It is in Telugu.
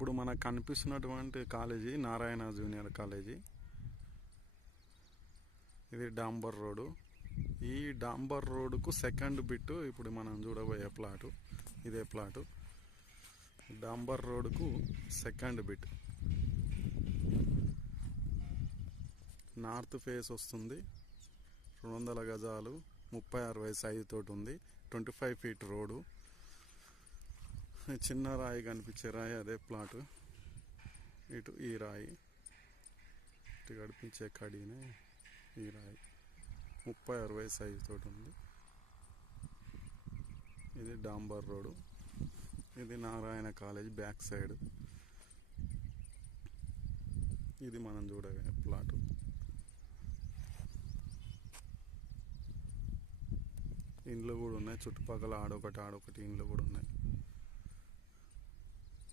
ఇప్పుడు మనకు కనిపిస్తున్నటువంటి కాలేజీ నారాయణ జూనియర్ కాలేజీ. ఇది డాంబర్ రోడ్డు. ఈ డాంబర్ రోడ్డుకు సెకండ్ బిట్ ఇప్పుడు మనం చూడబోయే ప్లాటు. ఇదే ప్లాటు. డాంబర్ రోడ్డుకు సెకండ్ బిట్. నార్త్ ఫేస్ వస్తుంది. 200 గజాలు, 30-60 సైజు తోటి ఉంది. 25 ఫీట్ రోడ్డు. చిన్న రాయి కనిపించే రాయి అదే ప్లాటు. ఇటు ఈ రాయి, ఇటు కనిపించే కడినే ఈ రాయి. 30-60 సైజు తోటి ఉంది. ఇది డాంబర్ రోడ్డు. ఇది నారాయణ కాలేజ్ బ్యాక్ సైడ్. ఇది మనం చూడవే ప్లాటు. ఇండ్లు కూడా ఉన్నాయి చుట్టుపక్కల. ఆడొకటి ఇండ్లు కూడా ఉన్నాయి.